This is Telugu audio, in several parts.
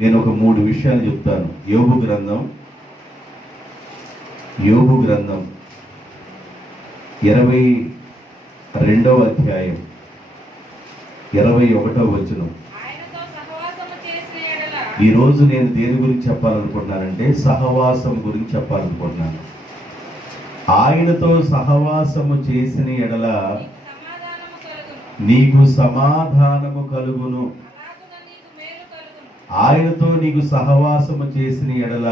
నేను ఒక 3 విషయాలు చెప్తాను. యోబు గ్రంథం 22వ అధ్యాయం 21వ వచనం. ఈరోజు నేను దేని గురించి చెప్పాలనుకుంటున్నానంటే సహవాసం గురించి చెప్పాలనుకుంటున్నాను. ఆయనతో సహవాసము చేసిన ఎడల నీకు సమాధానము కలుగును. ఆయనతో నీకు సహవాసము చేసిన ఎడల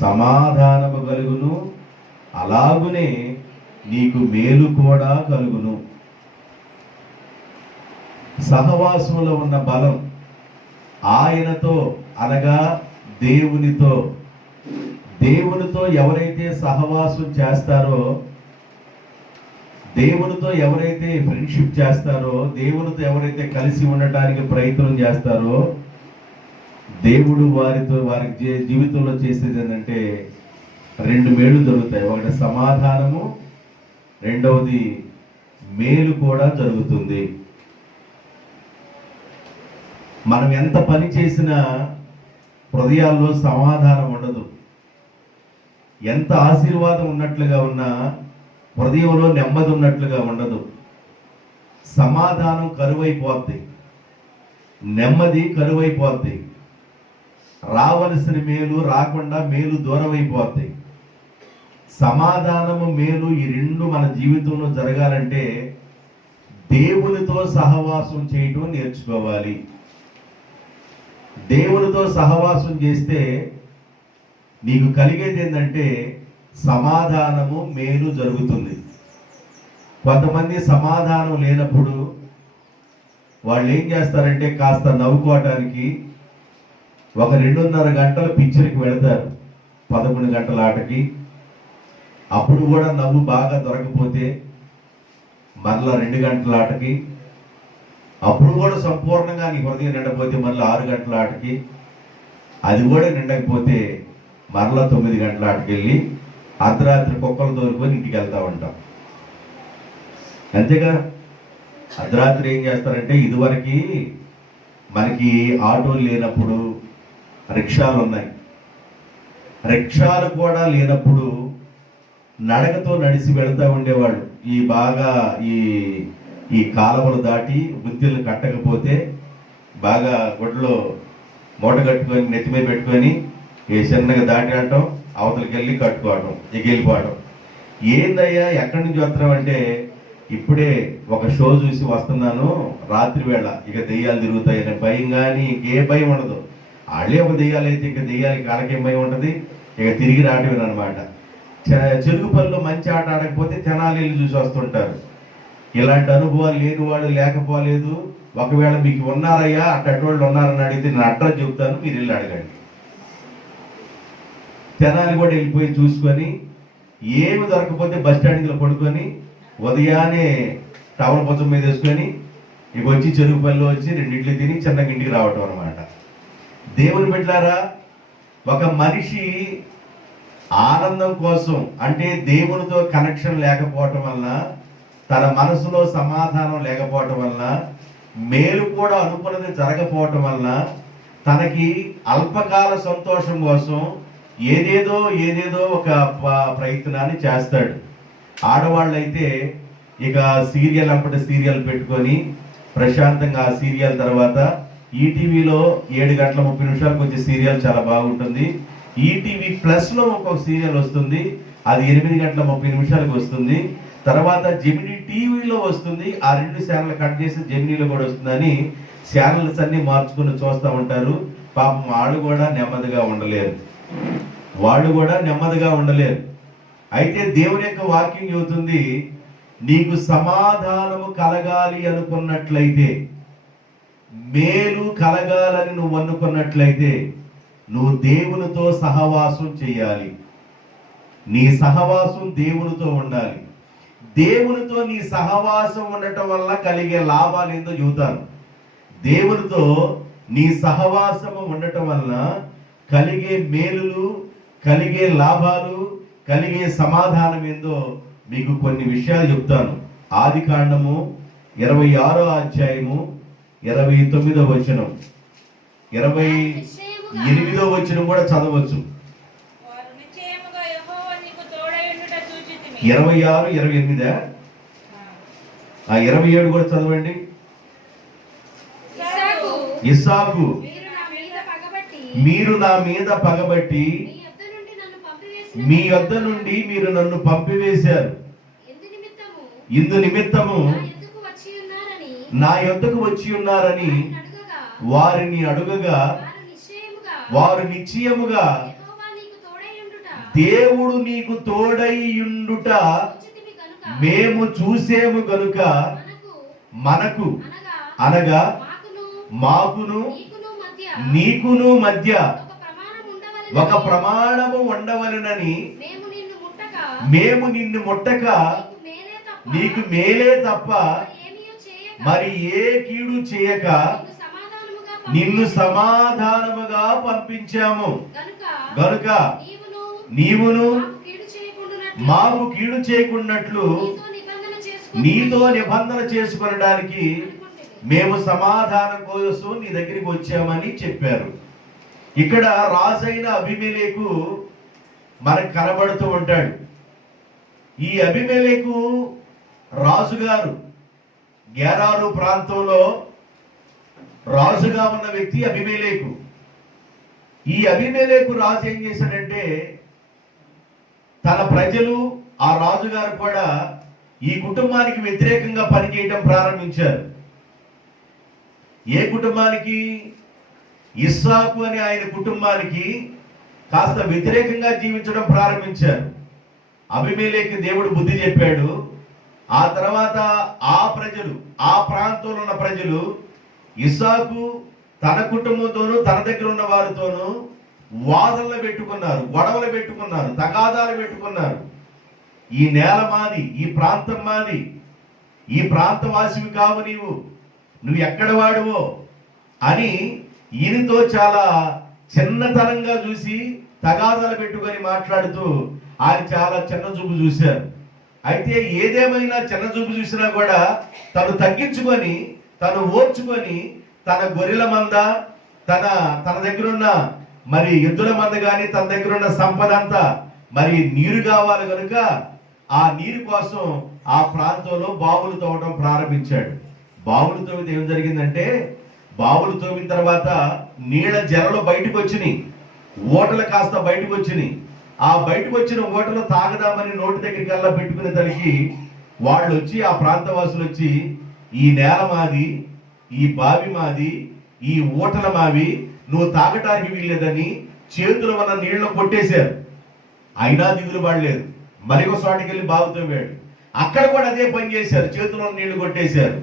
సమాధానము కలుగును, అలాగునే నీకు మేలు కూడా కలుగును. సహవాసంలో ఉన్న బలం ఆయనతో అనగా దేవునితో ఎవరైతే సహవాసం చేస్తారో, దేవునితో ఎవరైతే ఫ్రెండ్షిప్ చేస్తారో, దేవునితో ఎవరైతే కలిసి ఉండటానికి ప్రయత్నం చేస్తారో, దేవుడు వారి జీవితంలో చేసేది ఏంటంటే 2 మేలు జరుగుతాయి. ఒకటి సమాధానము, రెండవది మేలు కూడా జరుగుతుంది. మనం ఎంత పని చేసినా హృదయాల్లో సమాధానం ఉండదు. ఎంత ఆశీర్వాదం ఉన్నట్లుగా ఉన్నా హృదయంలో నెమ్మది ఉన్నట్లుగా ఉండదు. సమాధానం కరువైపోద్ది, నెమ్మది కరువైపోద్ది. రావలసిన మేలు రాకుండా మేలు దూరం అయిపోద్ది. సమాధానము, మేలు ఈ 2 మన జీవితంలో జరగాలంటే దేవునితో సహవాసం చేయటం నేర్చుకోవాలి. దేవునితో సహవాసం చేస్తే నీకు కలిగేది ఏంటంటే సమాధానము, మేలు జరుగుతుంది. కొంతమంది సమాధానం లేనప్పుడు వాళ్ళు ఏం చేస్తారంటే కాస్త నవ్వుకోవటానికి ఒక 2.5 గంటల పిక్చర్కి వెళతారు, 11 గంటల ఆటకి. అప్పుడు కూడా నవ్వు బాగా దొరకపోతే మరలా 2 గంటల ఆటకి. అప్పుడు కూడా సంపూర్ణంగా నీ హృదయం నిండకపోతే మరలా 6 గంటల ఆటకి. అది కూడా నిండకపోతే మరలా 9 గంటల ఆటకి వెళ్ళి అర్ధరాత్రి కుక్కలు తోలుకొని ఇంటికి వెళ్తా ఉంటాం. అంతేగా. అర్ధరాత్రి ఏం చేస్తారంటే, ఇదివరకు మనకి ఆటోలు లేనప్పుడు రిక్షాలు ఉన్నాయి. రిక్షాలు కూడా లేనప్పుడు నడకతో నడిచి వెళ్తూ ఉండేవాళ్ళు. ఈ కాలువలు దాటి బుద్ధిలు కట్టకపోతే బాగా గొడ్లో మూట కట్టుకొని నెత్తిమే పెట్టుకొని చిన్నగా దాటి ఆడటం, అవతలకి వెళ్ళి కట్టుకోవటం, వెళ్ళిపోవడం. ఏందయ్యా ఎక్కడి నుంచి వస్తున్నాం అంటే, ఇప్పుడే ఒక షో చూసి వస్తున్నాను, రాత్రి వేళ ఇక దెయ్యాలు తిరుగుతాయనే భయం. కానీ ఇంకే భయం ఉండదు. వాళ్ళే ఒక దెయ్యాలు అయితే ఇక దెయ్యాలకి వాళ్ళకేం భయం ఉంటుంది, ఇక తిరిగి రావటమే అనమాట. చెరుకు పనులు మంచి ఆట ఆడకపోతే తెనాలి చూసి వస్తుంటారు. ఇలాంటి అనుభవాలు లేని వాళ్ళు లేకపోలేదు. ఒకవేళ మీకు ఉన్నారయ్యా అట్టటి వాళ్ళు ఉన్నారని అడిగితే నేను అడ్రస్ చెబుతాను, మీరు వెళ్ళి అడగండి. తెనాలి కూడా వెళ్ళిపోయి చూసుకొని ఏమి దొరకపోతే బస్ స్టాండ్లో పడుకొని ఉదయాన్నే టవల్ పొచ్చం మీద వేసుకొని ఇక వచ్చి చెరుకు పనిలో వచ్చి 2 ఇడ్లీ తిని చిన్నగా ఇంటికి రావటం అనమాట. దేవుని బిడ్డలారా, ఒక మనిషి ఆనందం కోసం అంటే దేవునితో కనెక్షన్ లేకపోవటం వలన, తన మనసులో సమాధానం లేకపోవటం వలన, మేలు కూడా అనుకున్నది జరగకపోవటం వలన, తనకి అల్పకాల సంతోషం కోసం ఏదేదో ఒక ప్రయత్నాన్ని చేస్తాడు. ఆడవాళ్ళు అయితే ఇక సీరియల్ అంపటి సీరియల్ పెట్టుకొని ప్రశాంతంగా ఆ సీరియల్ తర్వాత ఈటీవీలో 7 గంటల 30 నిమిషాలకు వచ్చే సీరియల్ చాలా బాగుంటుంది. ఈటీవీ ప్లస్లో ఇంకొక సీరియల్ వస్తుంది, అది 8 గంటల 30 నిమిషాలకు వస్తుంది. తర్వాత జెమినీ టీవీలో వస్తుంది, ఆ 2 ఛానల్ కట్ చేసి జెమినీలో కూడా వస్తుందని ఛానల్స్ అన్ని మార్చుకుని చూస్తూ ఉంటారు. పాపం వాళ్ళు కూడా నెమ్మదిగా ఉండలేరు. అయితే దేవుని యొక్క వాక్యం చెబుతుంది, నీకు సమాధానము కలగాలి అనుకున్నట్లయితే, మేలు కలగాలని నువ్వు అనుకున్నట్లయితే నువ్వు దేవునితో సహవాసం చేయాలి. నీ సహవాసం దేవునితో ఉండాలి. దేవునితో నీ సహవాసం ఉండటం వల్ల కలిగే లాభాలు ఏందో చెబుతాను. దేవునితో నీ సహవాసము ఉండటం వలన కలిగే మేలులు, కలిగే లాభాలు, కలిగే సమాధానం ఏందో మీకు కొన్ని విషయాలు చెప్తాను. ఆదికాండము 26వ అధ్యాయము 29వ వచనం. 20 8వ వచనం కూడా చదవచ్చు. 26, 28 27 కూడా చదవండి. ఇస్సాకు, మీరు నా మీద పగబట్టి మీ యొద్ద నుండి మీరు నన్ను పంపివేశారు. ఇందు నిమిత్తము నా యొద్దకు వచ్చి ఉన్నారని వారిని అడుగగా వారు నిశ్చయముగా దేవుడు నీకు తోడైయుండుట మేము చూసేము గనుక మనకు అనగా మాకును నీకును మధ్య ఒక ప్రమాణము ఉండవలెనని మేము నిన్ను ముట్టక నీకు మేలే తప్ప మరి ఏ కీడు చేయక నిన్ను సమాధానముగా పంపించాము గనుక నీవును మాకు కీడు చేయకున్నట్లు నీతో నిబంధన చేసుకొనడానికి మేము సమాధానం కోసం నీ దగ్గరికి వచ్చామని చెప్పారు. ఇక్కడ రాజైన అబీమెలెకు మనకు కనబడుతూ ఉంటాడు. ఈ అబీమెలెకు రాజుగారు, గెరారు ప్రాంతంలో రాజుగా ఉన్న వ్యక్తి అబీమెలెకు. ఈ అబీమెలెకు రాజు ఏం చేశాడంటే, తన ప్రజలు ఆ రాజుగారు కూడా ఈ కుటుంబానికి వ్యతిరేకంగా పనిచేయడం ప్రారంభించారు. ఏ కుటుంబానికి? ఇస్సాకు అనే ఆయన కుటుంబానికి కాస్త వ్యతిరేకంగా జీవించడం ప్రారంభించారు. అబీమెలెకు దేవుడు బుద్ధి చెప్పాడు. ఆ తర్వాత ఆ ప్రజలు, ఆ ప్రాంతంలో ఉన్న ప్రజలు ఇస్సాకు తన కుటుంబంతోనూ తన దగ్గర ఉన్న వారితోనూ వాదనలు పెట్టుకున్నారు, గొడవలు పెట్టుకున్నారు, తగాదాలు పెట్టుకున్నారు. ఈ నేల మాది, ఈ ప్రాంతం మాది, ఈ ప్రాంతవాసివి కావు నువ్వు ఎక్కడ వాడువో అని ఈయనతో చాలా చిన్నతనంగా చూసి తగాదాలు పెట్టుకొని మాట్లాడుతూ ఆయన చాలా చిన్న చూపు చూశారు. అయితే ఏదేమైనా చిన్న చూపు చూసినా కూడా తను తగ్గించుకొని, తను ఓర్చుకొని, తన గొర్రెల మంద, తన దగ్గర ఉన్న మరి ఎద్దుల మంద కానీ, తన దగ్గర ఉన్న సంపద అంతా మరి నీరు కావాలి కనుక ఆ నీరు కోసం ఆ ప్రాంతంలో బావులు తవ్వడం ప్రారంభించాడు. బావులు తవ్వితే ఏం జరిగిందంటే, బావులు తవ్విన తర్వాత నీళ్ళ జరలు బయటకు వచ్చినాయి, ఓటలు కాస్త బయటకు వచ్చినాయి. ఆ బయటకు వచ్చిన ఓటలు తాగదామని నోటి దగ్గరికి వెళ్ళా పెట్టుకునే తలకి వాళ్ళు వచ్చి, ఆ ప్రాంతవాసులు వచ్చి, ఈ నేల మాది, ఈ బావి మాది, ఈ ఓటల మావి, నువ్వు తాగటానికి వీల్లేదని చేతులు ఉన్న నీళ్లు కొట్టేశారు. అయినా దిగులు పడలేదు. మరొక చోటికి వెళ్ళి బావి తవ్వాడు. అక్కడ కూడా అదే పని చేశారు, చేతుల్లో నీళ్లు కొట్టేశారు.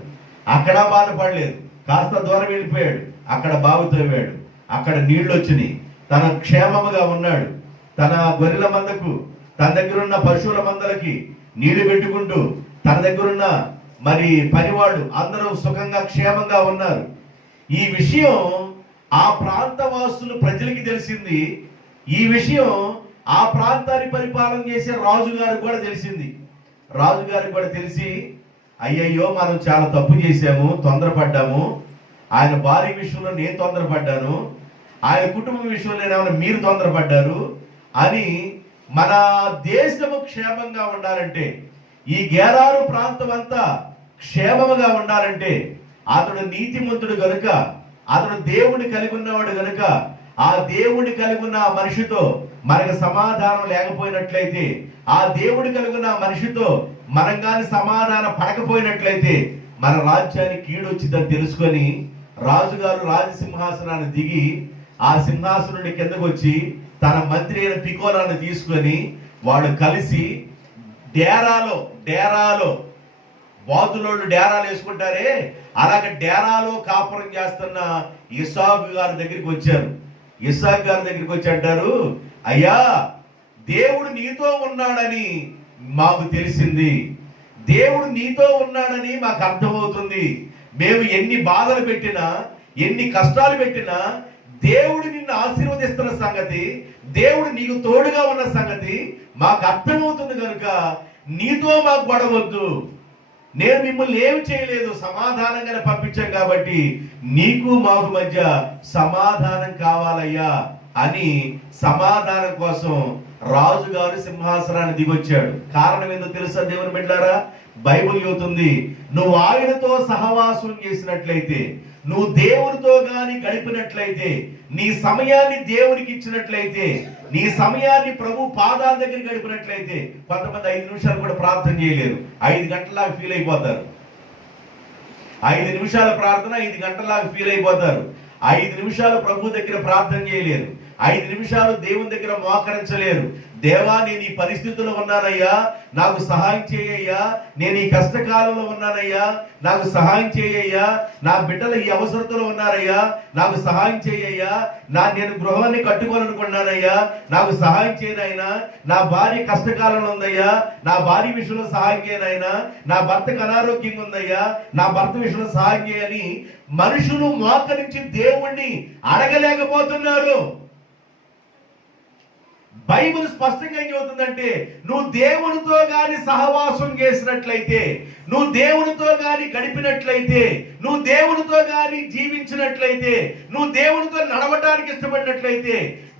అక్కడ బాధపడలేదు. కాస్త దూరం వెళ్ళిపోయాడు, అక్కడ బావి తవ్వాడు, అక్కడ నీళ్లు వచ్చినాయి. తన క్షేమముగా ఉన్నాడు. తన గొర్రెల మందకు, తన దగ్గర ఉన్న పశువుల మందలకి నీళ్లు పెట్టుకుంటూ, తన దగ్గరున్న మరి పనివాడు అందరూ సుఖంగా క్షేమంగా ఉన్నారు. ఈ విషయం ఆ ప్రాంతవాసులు ప్రజలకి తెలిసింది. ఈ విషయం ఆ ప్రాంతాన్ని పరిపాలన చేసే రాజుగారు కూడా తెలిసింది. రాజుగారికి కూడా తెలిసి, అయ్యయ్యో మనం చాలా తప్పు చేశాము, తొందరపడ్డాము. ఆయన భార్య విషయంలో నేను తొందరపడ్డాను, ఆయన కుటుంబం విషయంలో ఏమైనా మీరు తొందరపడ్డారు అని, మన దేశము క్షేమంగా ఉండాలంటే, ఈ గెరారు ప్రాంతం అంతా క్షేమముగా ఉండాలంటే, అతడు నీతిమంతుడు గనుక, అతడు దేవుని కలిగి ఉన్నవాడు గనుక, ఆ దేవుని కలిగి ఉన్న మనిషితో మనకు సమాధానం లేకపోయినట్లయితే, ఆ దేవుడి కలిగిన మనిషితో మనం కానీ సమాధానం పడకపోయినట్లయితే మన రాజ్యానికి కీడొచ్చిందని తెలుసుకొని రాజుగారు రాజసింహాసనాన్ని దిగి ఆ సింహాసనుడి కిందకు వచ్చి తన మంత్రి అయిన పికోలాను తీసుకొని వాడు కలిసి డేరాలో బాతులోళ్ళు డేరాలు వేసుకుంటారే, అలాగే డేరాలో కాపురం చేస్తున్న ఇస్సాకు గారి దగ్గరికి వచ్చారు. ఇస్సాకు గారి దగ్గరికి వచ్చి అంటారు, అయ్యా దేవుడు నీతో ఉన్నాడని మాకు తెలిసింది, దేవుడు నీతో ఉన్నాడని మాకు అర్థమవుతుంది. మేము ఎన్ని బాధలు పెట్టినా, ఎన్ని కష్టాలు పెట్టినా దేవుడు నిన్ను ఆశీర్వదిస్తున్న సంగతి, దేవుడు నీకు తోడుగా ఉన్న సంగతి మాకు అర్థమవుతుంది కనుక నీతో మాకు గొడవద్దు. నేను మిమ్మల్ని ఏమి చేయలేదు, సమాధానంగానే పంపించాం కాబట్టి నీకు మాకు మధ్య సమాధానం కావాలి కావాలయ్యా అని సమాధానం కోసం రాజుగారు సింహాసనాన్ని దిగొచ్చాడు. కారణం ఏందో తెలుసా దేవుని బిడ్డలారా? బైబిల్ చెబుతుంది, నువ్వు ఆయనతో సహవాసం చేసినట్లయితే, నువ్వు దేవునితో గాని గడిపినట్లయితే, నీ సమయాన్ని దేవునికి ఇచ్చినట్లయితే, నీ సమయాన్ని ప్రభు పాదాల దగ్గర గడిపినట్లయితే, కొంతమంది 5 నిమిషాలు కూడా ప్రార్థన చేయలేరు, 5 గంటలాగా ఫీల్ అయిపోతారు. 5 నిమిషాల ప్రార్థన 5 గంటలాగా ఫీల్ అయిపోతారు. 5 నిమిషాలు ప్రభు దగ్గర ప్రార్థన చేయలేరు, 5 నిమిషాలు దేవుని దగ్గర మోకరించలేరు. దేవా, నేను ఈ పరిస్థితుల్లో ఉన్నానయ్యా, నాకు సహాయం చేయయ్యా, నేను ఈ కష్టకాలంలో ఉన్నానయ్యా, నాకు సహాయం చేయయ్యా, నా బిడ్డలు ఈ అవసరతలో ఉన్నారయ్యా, నాకు సహాయం చేయయ్యా, నేను గృహాన్ని కట్టుకోవాలనుకున్నానయ్యా, నాకు సహాయం చేయనైనా, నా భార్య కష్టకాలంలో ఉందయ్యా, నా భార్య విషయంలో సహాయం చేయనైనా, నా భర్తకు అనారోగ్యంగా ఉందయ్యా, నా భర్త విషయంలో సహాయం చేయని మనుషులు మోకరించి దేవుణ్ణి అడగలేకపోతున్నారు. బైబిల్ స్పష్టంగా ఏం చెబుతుందంటే, నువ్వు దేవునితో గాని సహవాసం చేసినట్లయితే, నువ్వు దేవునితో గాని గడిపినట్లయితే, నువ్వు దేవునితో గాని జీవించినట్లయితే, నువ్వు దేవునితో నడవటానికి ఇష్టపడినట్లయితే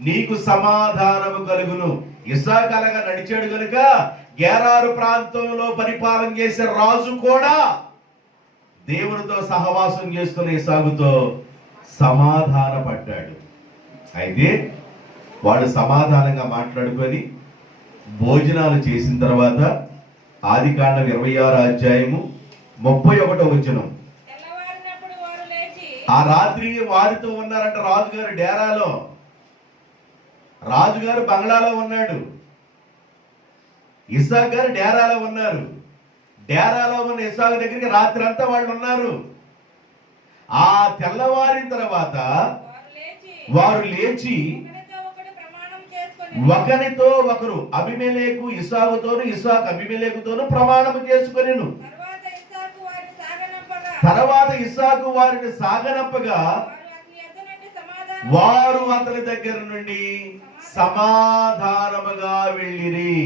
నీకు సమాధానము కలుగును. ఇస్సాకు అలాగా నడిచాడు గనుక గెరారు ప్రాంతంలో పరిపాలన చేసే రాజు కూడా దేవునితో సహవాసం చేస్తున్న ఇస్సాకుతో సమాధాన పడ్డాడు. అయితే వాళ్ళు సమాధానంగా మాట్లాడుకొని భోజనాలు చేసిన తర్వాత ఆదికాండం 26వ అధ్యాయము 31వ వచనం, ఆ రాత్రి వారితో ఉన్నారంట రాజుగారు డేరాలో. రాజుగారు బంగ్లాలో ఉన్నాడు, ఇస్సాకు గారు డేరాలో ఉన్నారు. డేరాలో ఉన్న ఇస్సాకు దగ్గరికి రాత్రి అంతా వాళ్ళు ఉన్నారు. ఆ తెల్లవారిన తర్వాత వారు లేచి ఒకరితో ఒకరు, అబీమెలెకు ఇస్సాకుతోను, ఇస్సాకు అబీమెలెకుతోను ప్రమాణము చేసుకొనెను. తర్వాత ఇస్సాకు వారిని సాగనంపగా వారు అతని దగ్గర నుండి సమాధానముగా వెళ్ళిరి.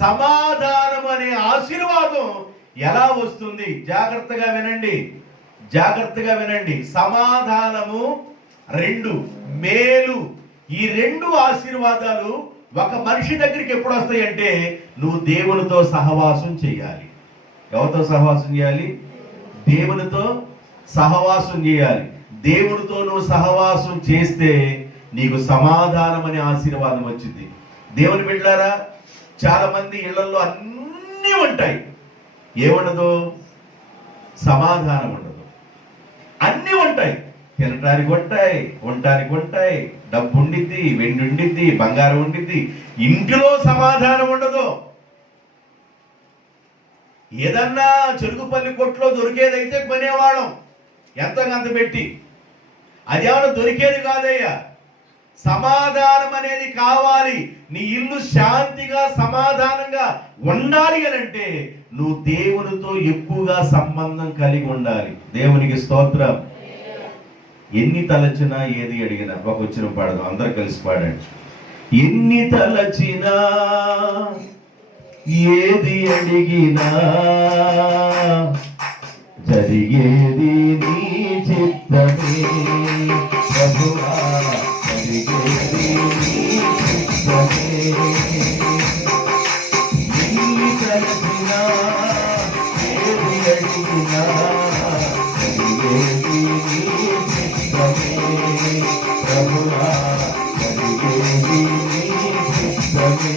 సమాధానం అనే ఆశీర్వాదం ఎలా వస్తుంది? జాగ్రత్తగా వినండి, జాగ్రత్తగా వినండి. సమాధానము 2, మేలు, ఈ 2 ఆశీర్వాదాలు ఒక మనిషి దగ్గరికి ఎప్పుడు వస్తాయంటే, నువ్వు దేవునితో సహవాసం చేయాలి. ఎవరితో సహవాసం చేయాలి? దేవునితో సహవాసం చేయాలి. దేవునితో నువ్వు సహవాసం చేస్తే నీకు సమాధానం అనే ఆశీర్వాదం వచ్చింది. దేవుని బిడ్డలారా, చాలా మంది ఇళ్లలో అన్నీ ఉంటాయి, ఏముండదు? సమాధానం ఉండదు. అన్నీ ఉంటాయి, తినటానికి ఉంటాయి, ఉండటానికి ఉంటాయి, డబ్బు ఉండిద్ది, వెండి ఉండిద్ది, బంగారం ఉండిద్ది, ఇంటిలో సమాధానం ఉండదు. ఏదన్నా చెరుకుపల్లి కొట్లో దొరికేదైతే కొనేవాళ్ళం ఎంతో అంత పెట్టి, అదేమన్నా దొరికేది కాదయ్యా. సమాధానం అనేది కావాలి. నీ ఇల్లు శాంతిగా సమాధానంగా ఉండాలి అనంటే నువ్వు దేవునితో ఎక్కువగా సంబంధం కలిగి ఉండాలి. దేవునికి స్తోత్రం. ఎన్ని తలచినా ఏది అడిగినా, ఒక వచ్చిన పాడదాం, అందరు కలిసి పాడండి. ఎన్ని తలచినా ఏది అడిగినా జరిగేది నీ చిత్తమే ప్రభువా, జరిగేది నీ చిత్తమే. ఎన్ని తలచినా ఏది అడిగినా జరిగేది నీ చిత్తమే ప్రభువా, జరిగేది నీ చిత్తమే.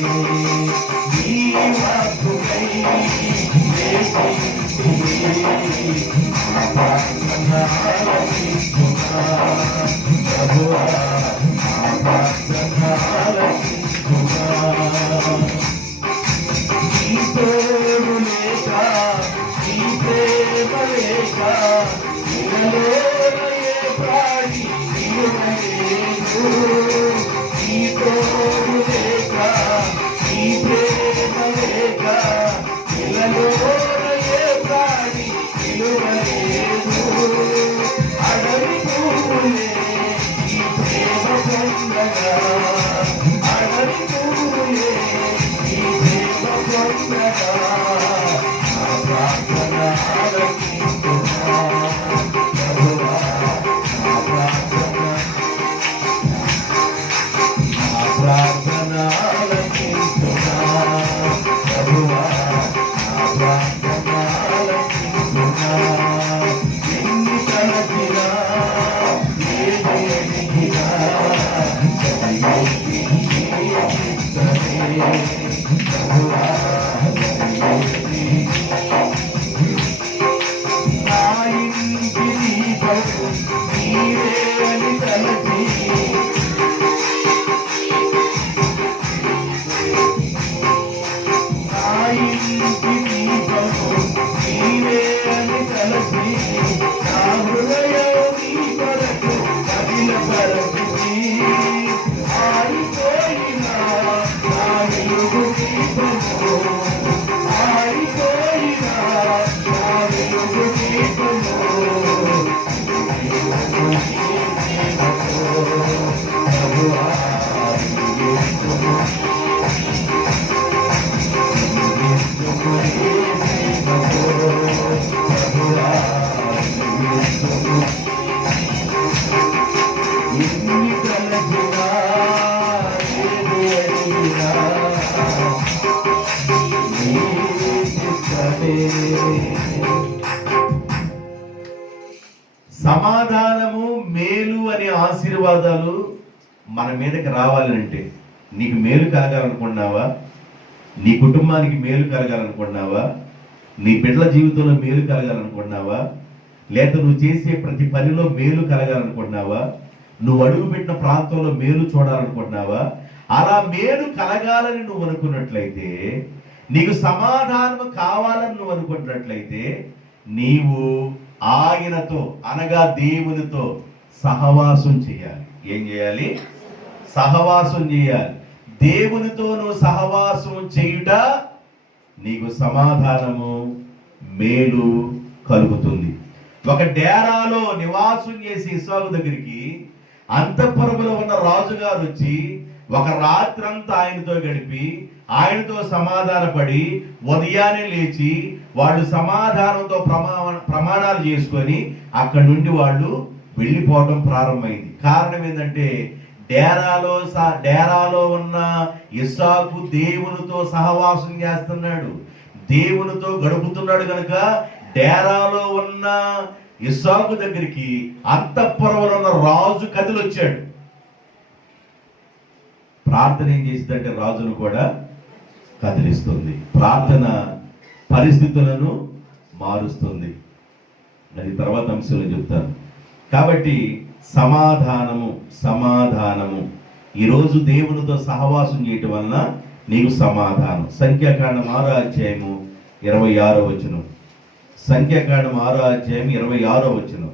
నీ వాక్కుకై ప్రభువా, నీ తోడు లేక, నీ ప్రేమ లేక ఇలలోనే ప్రాణి నిలువలేదు. నీ తోడు లేక, నీ ప్రేమ లేక ఇలలోనే ప్రాణి నిలువలేదు. అడవి పూలే ఈ ప్రేమ పొందగా, అడవి పూలే ఈ ప్రేమ పొందగా, నా ప్రార్థన ఆలకించుమా ప్రభువా, నా ప్రార్థన. ఆశీర్వాదాలు మన మీదకి రావాలంటే నీకు మేలు కలగాలనుకున్నావా? నీ కుటుంబానికి మేలు కలగాలనుకున్నావా? నీ బిడ్డల జీవితంలో మేలు కలగాలనుకున్నావా? లేదా నువ్వు చేసే ప్రతి పనిలో మేలు కలగాలనుకున్నావా? నువ్వు అడుగుపెట్టిన ప్రాంతంలో మేలు చూడాలనుకున్నావా? అలా మేలు కలగాలని నువ్వు అనుకున్నట్లయితే, నీకు సమాధానం కావాలని నువ్వు అనుకున్నట్లయితే, నీవు ఆయనతో అనగా దేవునితో సహవాసం చేయాలి. ఏం చేయాలి? సహవాసం చేయాలి. దేవునితో నువ్వు సహవాసం చేయుట నీకు సమాధానము మేలు కలుగుతుంది. ఒక డేరాలో నివాసం చేసే ఇస్సాకు దగ్గరికి అంతఃపురములో ఉన్న రాజుగారు వచ్చి ఒక రాత్రంతా ఆయనతో గడిపి ఆయనతో సమాధానపడి ఉదయాన్నే లేచి వాళ్ళు సమాధానంతో ప్రమాణాలు చేసుకొని అక్కడి నుండి వాళ్ళు వెళ్ళిపోవడం ప్రారంభమైంది. కారణం ఏంటంటే డేరాలో ఉన్న ఇస్సాకు దేవునితో సహవాసం చేస్తున్నాడు, దేవునితో గడుపుతున్నాడు కనుక డేరాలో ఉన్న ఇస్సాకు దగ్గరికి అంతఃపురంలో ఉన్న రాజు కదిలొచ్చాడు. ప్రార్థన ఏం చేసిందంటే రాజును కూడా కదిలిస్తుంది. ప్రార్థన పరిస్థితులను మారుస్తుంది. అది తర్వాత అంశంలో చెప్తాను. కాబట్టి సమాధానము ఈరోజు దేవునితో సహవాసం చేయటం వలన నీకు సమాధానం. సంఖ్యాకాండం 6వ అధ్యాయము 26వ వచనం. సంఖ్యాకాండం 6వ అధ్యాయం 26వ వచనం.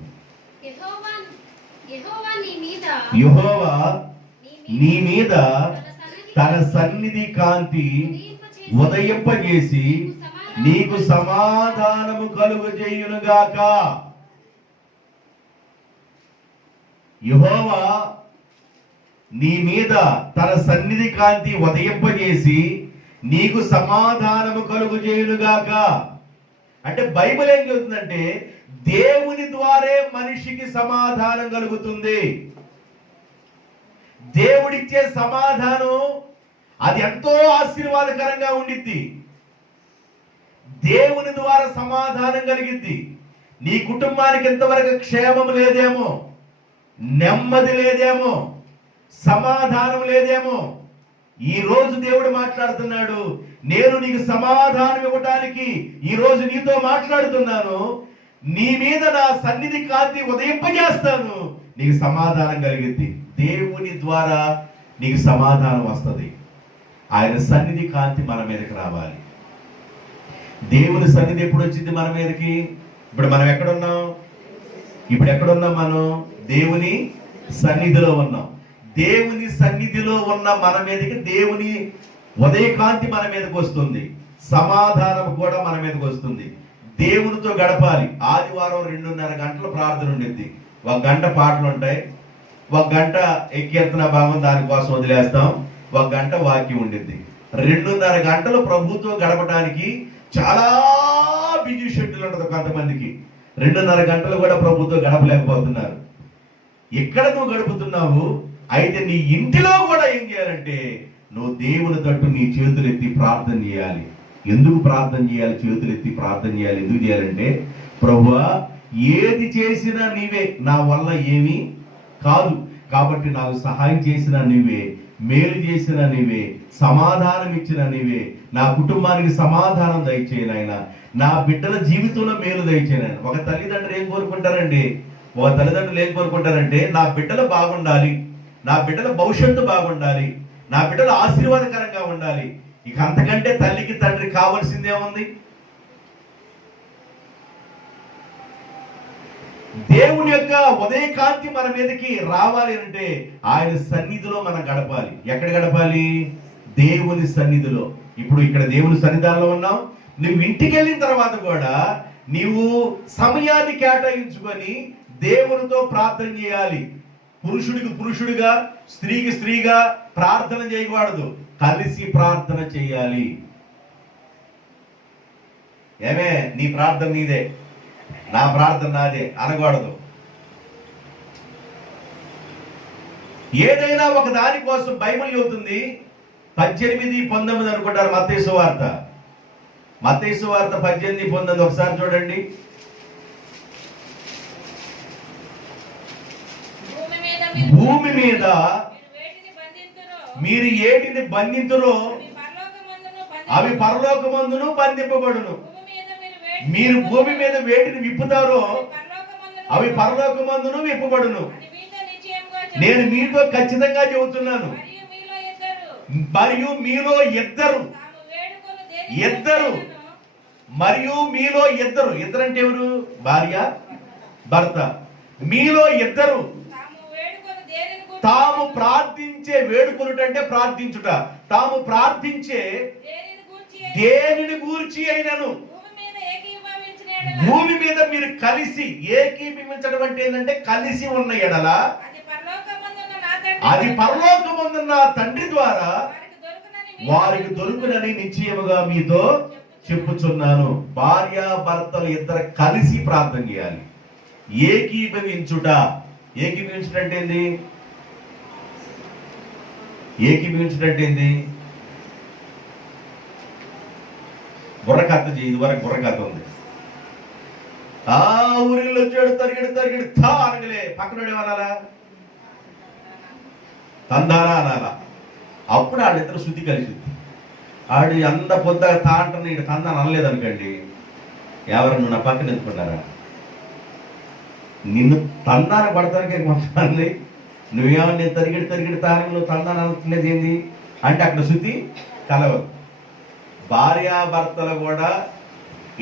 యెహోవా నీ మీద తన సన్నిధి కాంతి ఉదయింపజేసి నీకు సమాధానము కలుగజేయునుగాక. యెహోవా నీ మీద తన సన్నిధి కాంతి ఉదయింపజేసి నీకు సమాధానము కలుగజేయునుగాక. అంటే బైబిల్ ఏం చెబుతుందంటే దేవుని ద్వారే మనిషికి సమాధానం కలుగుతుంది. దేవుడిచ్చే సమాధానం అది ఎంతో ఆశీర్వాదకరంగా ఉండిద్ది. దేవుని ద్వారా సమాధానం కలిగిద్ది. నీ కుటుంబానికి ఎంతవరకు క్షేమం లేదేమో, నెమ్మది లేదేమో, సమాధానం లేదేమో, ఈ రోజు దేవుడు మాట్లాడుతున్నాడు. నేను నీకు సమాధానం ఇవ్వడానికి ఈ రోజు నీతో మాట్లాడుతున్నాను. నీ మీద నా సన్నిధి కాంతి ఉదయింపజేస్తాను, నీకు సమాధానం కలిగిద్ది. దేవుని ద్వారా నీకు సమాధానం వస్తుంది. ఆయన సన్నిధి కాంతి మన మీదకి రావాలి. దేవుని సన్నిధి ఎప్పుడు వచ్చింది మన మీదకి? ఇప్పుడు మనం ఎక్కడున్నాం? మనం దేవుని సన్నిధిలో ఉన్నాం. దేవుని సన్నిధిలో ఉన్న మన మీదకి దేవుని ఉదయకాంతి మన మీదకి వస్తుంది. సమాధానం కూడా మన మీదకి వస్తుంది. దేవునితో గడపాలి. ఆదివారం 2:30 గంటల ప్రార్థన ఉండిద్ది. 1 గంట పాటలు ఉంటాయి, 1 గంట కీర్తన భావం దానికోసం వదిలేస్తాం, 1 గంట వాక్యం ఉండిద్ది. 2:30 గంటలు ప్రభుతో గడపడానికి చాలా బిజీ షెడ్యూల్ ఉంటుంది కొంతమందికి. 2:30 గంటలు కూడా ప్రభుతో గడపలేకపోతున్నారు. ఎక్కడ నువ్వు గడుపుతున్నావు? అయితే నీ ఇంటిలో కూడా ఏం చేయాలంటే నువ్వు దేవుని తట్టు నీ చేతులు ఎత్తి ప్రార్థన చేయాలి. ఎందుకు ప్రార్థన చేయాలి? చేతులు ఎత్తి ప్రార్థన చేయాలి. ఎందుకు చేయాలంటే, ప్రభువా ఏది చేసినా నీవే, నా వల్ల ఏమీ కాదు, కాబట్టి నాకు సహాయం చేసిన నీవే, మేలు చేసిన నీవే, సమాధానం ఇచ్చిన నీవే, నా కుటుంబానికి సమాధానం దయచేయను ఆయన, నా బిడ్డల జీవితంలో మేలు దయచేయను. ఒక తల్లిదండ్రులు ఏం కోరుకుంటారండి? ఏం కోరుకుంటారంటే నా బిడ్డలు బాగుండాలి, నా బిడ్డల భవిష్యత్తు బాగుండాలి, నా బిడ్డలు ఆశీర్వాదకరంగా ఉండాలి. ఇక అంతకంటే తల్లికి తండ్రి కావాల్సిందేముంది? దేవుని యొక్క ఉదయకాంతి మన మీదకి రావాలి అంటే ఆయన సన్నిధిలో మనం గడపాలి. ఎక్కడ గడపాలి? దేవుని సన్నిధిలో. ఇప్పుడు ఇక్కడ దేవుని సన్నిధానంలో ఉన్నాం. నువ్వు ఇంటికి వెళ్ళిన తర్వాత కూడా నీవు సమయాన్ని కేటాయించుకొని దేవునితో ప్రార్థన చేయాలి. పురుషుడికి పురుషుడిగా, స్త్రీకి స్త్రీగా ప్రార్థన చేయకూడదు, కలిసి ప్రార్థన చేయాలి. ఏమే నీ ప్రార్థన నీదే, నా ప్రార్థన నాదే అనకూడదు. ఏదైనా ఒక దాని కోసం బైబిల్ చెబుతుంది. 18:19 అనుకుంటారు మత్తయి సువార్త. మత్తయి సువార్త 18:19 ఒకసారి చూడండి. భూమి మీద భూమి మీద మీరు ఏటిని బంధింతురో అవి పరలోకమందును బంధింపబడును. మీరు భూమి మీద వేటిని విప్పుతారో అవి పరలోకమందును విప్పబడును. నేను మీతో ఖచ్చితంగా చెబుతున్నాను, మరియు మీలో ఇద్దరు మరియు మీలో ఇద్దరు అంటే ఎవరు? భార్య భర్త. మీలో ఇద్దరు తాము ప్రార్థించే వేడుకొనుటంటే ప్రార్థించుట, తాము ప్రార్థించే దేనిని గూర్చి అయినను భూమి మీద మీరు కలిసి ఏకీభవించడం అంటే ఏంటంటే కలిసి ఉన్న ఎడల అది పరలోకమందున్న తండ్రి ద్వారా వారికి దొరుకునని నిశ్చయముగా మీతో చెప్పుచున్నాను. భార్య భర్తలు ఇద్దరు కలిసి ప్రార్థన చేయాలి. ఏకీభవించుట అంటే ఏంది? ఏకీభవించుట అంటే ఏంది? బుర్రకథ ఇది వరకు బుర్రకథ ఉంది. ఆ ఊరిలో వచ్చాడు తరిగిడు తా అనగలే, పక్కనోడేమనాలా? తందారా అనాలా. అప్పుడు వాళ్ళిద్దరు శుద్ధి కలిసి ఆడు అంత పొద్దుగా తా అంటున్నా ఇక తందాని అనలేదు అనుకోండి, ఎవరు నువ్వు నా పక్కన ఎందుకున్నారా? నిన్ను తందాన పడతానికే మొత్తాన్ని నువ్వేమన్నా నేను తరిగిడి తాను నువ్వు తందాన అనుకునేది ఏంది అంటే అక్కడ శుద్ధి కలవదు. భార్యాభర్తలు కూడా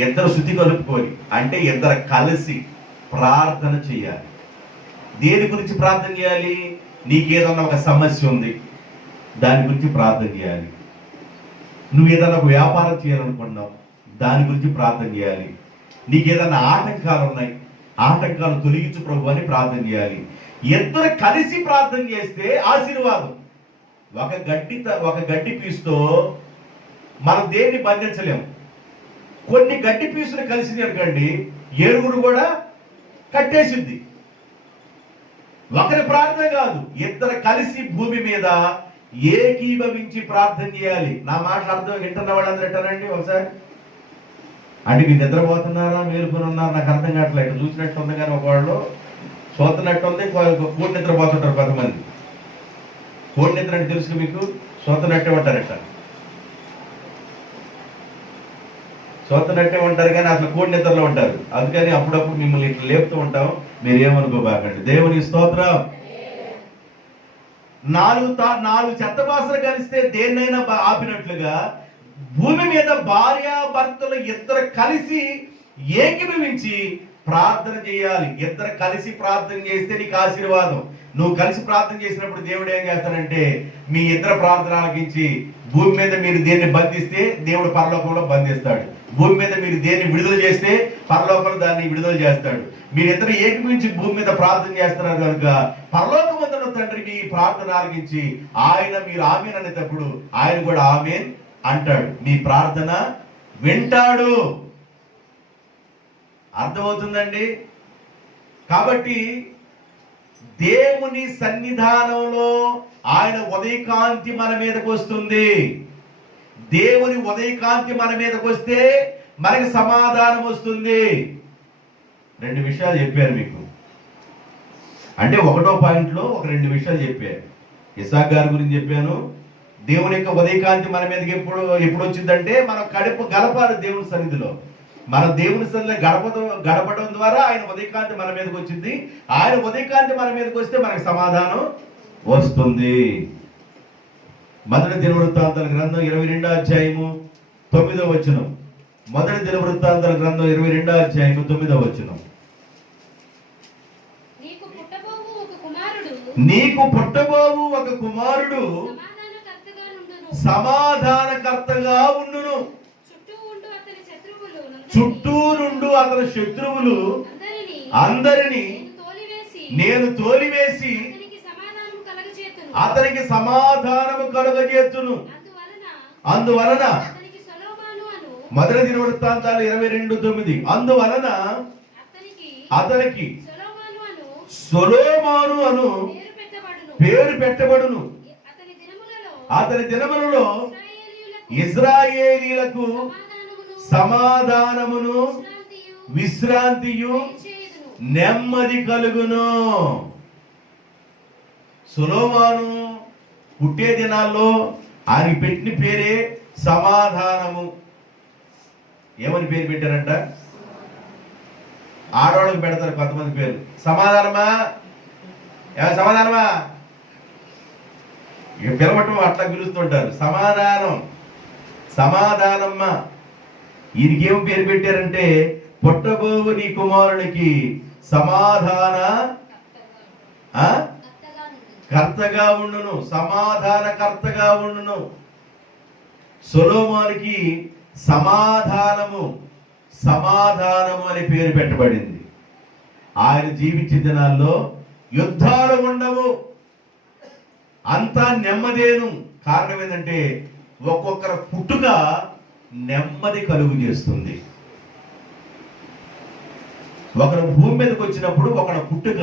ఇద్దరు శుద్ధి కలుపుకొని అంటే ఇద్దరు కలిసి ప్రార్థన చేయాలి. దేని గురించి ప్రార్థన చేయాలి? నీకేదన్నా ఒక సమస్య ఉంది, దాని గురించి ప్రార్థన చేయాలి. నువ్వు ఏదైనా ఒక వ్యాపారం చేయాలనుకున్నావు, దాని గురించి ప్రార్థన చేయాలి. నీకేదన్నా ఆటంకాలు ఉన్నాయి, ఆటంకాలు తొలగించు ప్రభు అని ప్రార్థన చేయాలి. ఇద్దరు కలిసి ప్రార్థన చేస్తే ఆశీర్వాదం. ఒక గడ్డి పీసుతో మనం దేన్ని బంధించలేము. కొన్ని గడ్డి పీసులు కలిసింది అనుకోండి, ఏడుగురు కూడా కట్టేసింది. ఒకరి ప్రార్థన కాదు, ఇద్దరు కలిసి భూమి మీద ఏకీభవించి ప్రార్థన చేయాలి. నా మాటలు అర్థం వింటున్న వాళ్ళందరూ ఎట్టారండి ఒకసారి? అంటే మీరు నిద్రపోతున్నారా మేలుకొని ఉన్నారా నాకు అర్థం కావట్లేదు. చూసినట్టు ఉంది కానీ ఒకవాళ్ళు సోతనట్టు ఉంది, కోడి నిద్రపోతుంటారు కొంతమంది. కోడి నిద్ర అంటే తెలుసు మీకు, సోతనట్టే ఉంటారట. సోతనట్టే ఉంటారు కానీ అసలు కోడి నిద్రలో ఉంటారు. అందుకని అప్పుడప్పుడు మిమ్మల్ని ఇట్లా లేపుతూ ఉంటాం, మీరు ఏమనుకోబాకండి. దేవుని స్తోత్రం. నాలుగు చెత్త బాసలు కలిస్తే దేన్నైనా ఆపినట్లుగా భూమి మీద భార్యాభర్తలు ఇద్దరు కలిసి ఏకీభవించి ప్రార్థన చేయాలి. ఇద్దరు కలిసి ప్రార్థన చేస్తే నీకు ఆశీర్వాదం. నువ్వు కలిసి ప్రార్థన చేసినప్పుడు దేవుడు ఏం చేస్తాడంటే మీ ఇద్దరు ప్రార్థన ఆలకించి భూమి మీద మీరు దేన్ని బంధిస్తే దేవుడు పరలోకంలో బంధిస్తాడు. భూమి మీద మీరు దేన్ని విడుదల చేస్తే పరలోకంలో దాన్ని విడుదల చేస్తాడు. మీరిద్దరు ఏకమించి భూమి మీద ప్రార్థన చేస్తున్నారు కనుక పరలోకమందున్న తండ్రి మీ ప్రార్థన ఆలకించి ఆయన మీరు ఆమేన్ అనేటప్పుడు ఆయన కూడా ఆమేన్ అంటాడు. మీ ప్రార్థన వింటాడు. అర్థమవుతుందండి? కాబట్టి దేవుని సన్నిధానంలో ఆయన ఉదయకాంతి మన మీదకి వస్తుంది. దేవుని ఉదయకాంతి మన మీదకి వస్తే మనకి సమాధానం వస్తుంది. రెండు విషయాలు చెప్పారు మీకు. అంటే ఒకటో పాయింట్లో ఒక రెండు విషయాలు చెప్పారు. ఇసాక్ గారి గురించి చెప్పాను. దేవుని యొక్క ఉదయకాంతి మన మీదకి ఎప్పుడు వచ్చిందంటే మనం గడపాలి దేవుని సన్నిధిలో. మన దేవుని సన్నిధిలో గడపడం ద్వారా ఆయన ఉదయకాంతి మన మీదకి వచ్చింది. ఆయన ఉదయకాంతి మన మీదకి వస్తే మనకు సమాధానం వస్తుంది. మొదటి దినవృత్తాంతాల గ్రంథం 22వ అధ్యాయము 9వ వచనం. మొదటి దినవృత్తాంతాల గ్రంథం 22వ అధ్యాయము 9వ వచనం. నీకు పుట్టబోవు ఒక కుమారుడు సమాధానకర్తగా ఉండును. చుట్టూ నుండు అతని శత్రువులు అందరినీ నేను తోలివేసి అతనికి సమాధానము కలుగజేతును. అందువలన మొదటి దినవృత్తాంతాలు 22:9. అందువలన అతనికి సొలొమోను అను పేరు పెట్టబడును. అతని దినములలో ఇశ్రాయేలీయులకు సమాధానమును విశ్రాంతియు నెమ్మది కలుగును. సొలొమోను పుట్టే దినాల్లో ఆయన పెట్టిన పేరే సమాధానము. ఏమని పేరు పెట్టారంట? ఆడవాళ్ళకి పెడతారు కొంతమంది పేరు. సమాధానమా, సమాధానమా, ఇక పిలవటం అట్లా పిలుస్తుంటారు. సమాధానం, సమాధానమ్మ. ఈయనకేం పేరు పెట్టారంటే, పుట్టబోవు నీ కుమారునికి సమాధాన కర్తగా ఉండును, సమాధాన కర్తగా ఉండును. సొలొమోనుకి సమాధానము, సమాధానము అనే పేరు పెట్టబడింది. ఆయన జీవించిన దినాల్లో యుద్ధాలు ఉండవు, అంతా నెమ్మదేను. కారణం ఏంటంటే ఒక్కొక్కరు పుట్టుక నెమ్మది కలుగు చేస్తుంది. ఒకరు భూమి మీదకి వచ్చినప్పుడు ఒకడు పుట్టుక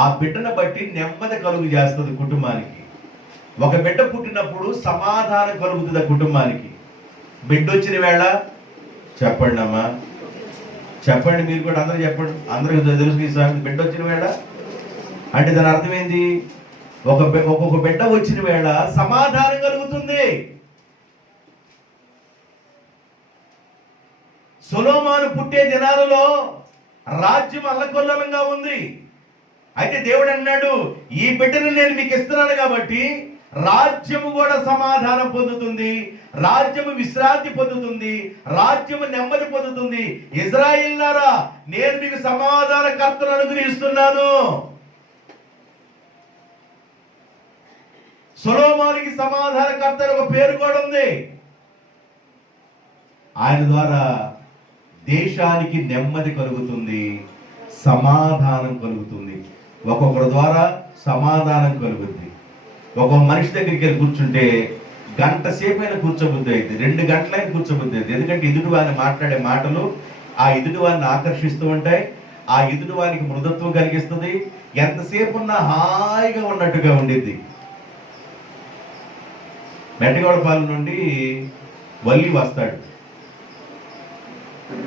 ఆ బిడ్డను బట్టి నెమ్మది కలుగు చేస్తుంది కుటుంబానికి. ఒక బిడ్డ పుట్టినప్పుడు సమాధానం కలుగుతుంది ఆ కుటుంబానికి. బిడ్డ వచ్చిన వేళ చెప్పండి అమ్మా, చెప్పండి, మీరు కూడా అందరూ చెప్పండి, అందరికి తెలుసు ఈ సామెత. బిడ్డ వచ్చిన వేళ అంటే దాని అర్థం ఏంది? ఒక్కొక్క బిడ్డ వచ్చిన వేళ సమాధానం కలుగుతుంది. సొలొమోను పుట్టే దినాలలో రాజ్యం అల్లకొల్లంగా ఉంది. అయితే దేవుడు అన్నాడు, ఈ బిడ్డను నేను మీకు ఇస్తున్నాను కాబట్టి రాజ్యము కూడా సమాధానం పొందుతుంది, రాజ్యము విశ్రాంతి పొందుతుంది, రాజ్యము నెమ్మది పొందుతుంది. ఇశ్రాయేలులారా, నేను మీకు సమాధాన కర్తను అనుగ్రహిస్తున్నాను. సొలొమోనుకి సమాధాన కర్త ఒక పేరు కూడా ఉంది. ఆయన ద్వారా దేశానికి నెమ్మది కలుగుతుంది, సమాధానం కలుగుతుంది. ఒక్కొక్కరి ద్వారా సమాధానం కలుగుతుంది. ఒక్కొక్క మనిషి దగ్గరికి వెళ్ళి కూర్చుంటే గంట సేపు అయినా కూర్చోబుద్ధి అయింది, 2 గంటలైనా కూర్చోబుద్ధి అయింది. ఎందుకంటే ఎదుటి వారిని మాట్లాడే మాటలు ఆ ఎదుటి వారిని ఆకర్షిస్తూ ఉంటాయి, ఆ ఎదుటి వారికి మృదుత్వం కలిగిస్తుంది. ఎంతసేపు ఉన్నా హాయిగా ఉన్నట్టుగా ఉండిద్ది. మెట్టగౌడపాలెం నుండి వల్లి వస్తాడు,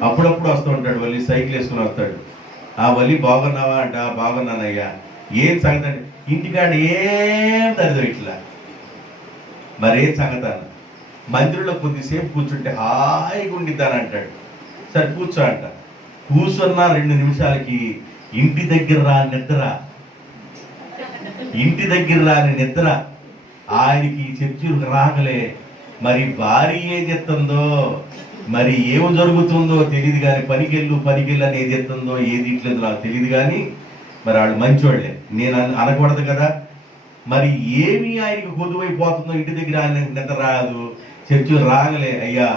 అప్పుడప్పుడు వస్తూ ఉంటాడు. వల్లి సైకిల్ వేసుకుని వస్తాడు. ఆ వల్లి బాగున్నావా అంట, బాగున్నానయ్యా. ఏం సంగతి అంటే, ఇంటికాడ ఏం తరదు ఇట్లా. మరేం సంగతాను? మందిరంలో కొద్దిసేపు కూర్చుంటే హాయిగా ఉండిద్దానంటాడు. సరే కూర్చో అంట. కూర్చున్న 2 నిమిషాలకి ఇంటి దగ్గర రాని నిద్ర, ఇంటి దగ్గర రాని నిద్ర. ఆయనకి చర్చిలకు రాగలే. మరి భార్య ఏది ఎత్తుందో, మరి ఏమి జరుగుతుందో తెలియదు కానీ, పనికెళ్ళు అని ఏది ఎత్తుందో ఏది ఇట్లేదు నాకు తెలియదు కానీ, మరి వాళ్ళు మంచివాళ్ళే, నేను అనకూడదు కదా. మరి ఏమి ఆయనకి కొద్దువైపోతుందో, ఇంటి దగ్గర ఆయన నిద్ర రాదు, చర్చిలు రాగలే. అయ్యా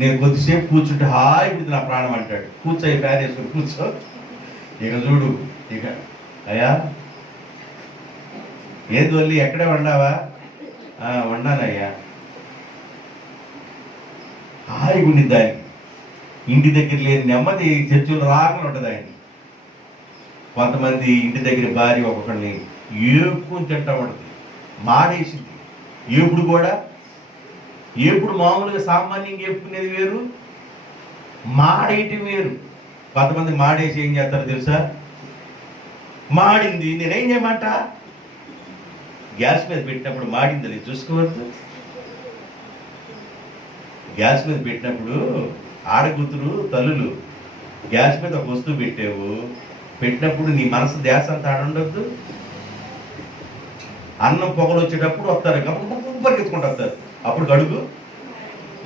నేను కొద్దిసేపు కూర్చుంటే హాయి ఉంటుంది నా ప్రాణం అంటాడు. కూర్చో, ఫ్యాన్ వేసుకుని కూర్చో. ఇక చూడు, ఇక అయ్యా ఏది వల్లి ఎక్కడే వండావా? వండానయ్యా. హాయిగా ఉండిద్ది ఆయనకి. ఇంటి దగ్గర లేని నెమ్మది చర్చలు రాకుండా ఉంటుంది ఆయనకి. కొంతమంది ఇంటి దగ్గర భార్య ఒక్కొక్కడిని ఏపుకొని తింటా ఉంటుంది, మాడేసింది. ఏపుడు కూడా, ఏపుడు మామూలుగా సామాన్యంగా ఏపుకునేది వేరు, మాడేయటం వేరు. కొంతమంది మాడేసి ఏం చేస్తారో తెలుసా? మాడింది నేనేం చేయమంట, గ్యాస్ మీద పెట్టినప్పుడు మాడింది నేను చూసుకోవద్దు. గ్యాస్ మీద పెట్టినప్పుడు ఆడకూతురు తల్లులు గ్యాస్ మీద ఒక వస్తువు పెట్టినప్పుడు నీ మనసు ధ్యాస అంతా ఆడుండొద్దు. అన్నం పొగలు వచ్చేటప్పుడు వస్తారు, గప్ప పరిగెత్తుకుంటూ వస్తారు, అప్పుడు గడుగు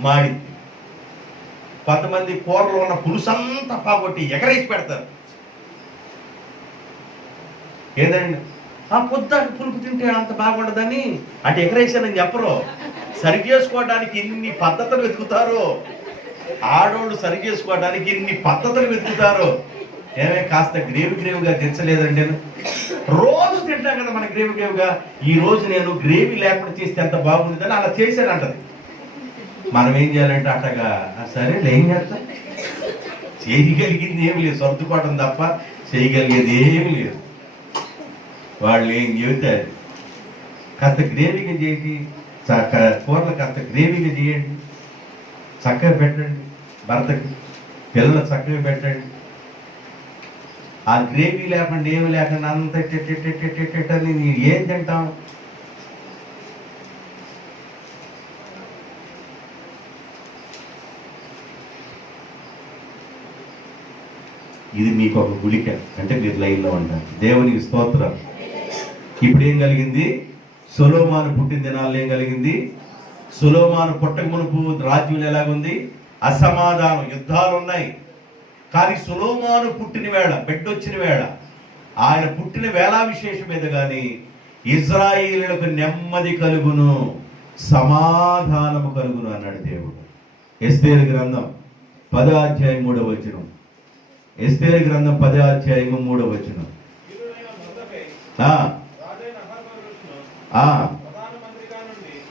మాడింది. కొంతమంది కూరలో ఉన్న పులుసంతా పాగొట్టి ఎగరేసి పెడతారు. ఏదండి పొద్దాక పులుపు తింటే అంత బాగుండదని అంటే ఎగరేసానని చెప్పరు. సరి చేసుకోవడానికి ఎన్ని పద్ధతులు వెతుకుతారో, ఆడోళ్ళు సరి చేసుకోవడానికి ఎన్ని పద్ధతులు వెతుకుతారో. ఏమే కాస్త గ్రేవీగా తెచ్చలేదండి, రోజు తింటాం కదా మన గ్రేవీగా, ఈ రోజు నేను గ్రేవీ లేకుండా చేస్తే ఎంత బాగుంటుందని అలా చేశానంటది. మనం ఏం చేయాలంటే అట్టగా సరే ఏం చేస్తాం, చేయగలిగింది ఏమి లేదు, సర్దుకోవడం తప్ప చేయగలిగేది ఏమి లేదు. వాళ్ళు ఏం చెబుతారు, కాస్త గ్రేవీగా చేసి కూరలు కాస్త గ్రేవీగా చేయండి, చక్కగా పెట్టండి, భర్తకి పిల్లలు చక్కగా పెట్టండి. ఆ గ్రేవీ లేకుండా ఏమి లేకుండా అంత అని ఏం తింటాం? ఇది మీకు ఒక గుళిక, అంటే మీరు లైన్లో ఉంటారు. దేవునికి స్తోత్రం. ఇప్పుడు ఏం కలిగింది? సొలొమోను పుట్టిన దినాల్లో ఏం కలిగింది? సొలొమోను పుట్టక మునుపు రాజ్యం ఎలాగుంది? అసమాధానం, యుద్ధాలు ఉన్నాయి. కానీ సొలొమోను పుట్టిన వేళ, బిడ్డొచ్చిన వేళ, ఆయన పుట్టిన వేళ విశేషం మీద కానీ ఇజ్రాయేలులకు నెమ్మది కలుగును, సమాధానము కలుగును అన్నాడు దేవుడు. ఎస్తేరు గ్రంథం 10వ అధ్యాయం 3వ వచనం. ఎస్తేరు గ్రంథం 10వ అధ్యాయం 3వ వచనం.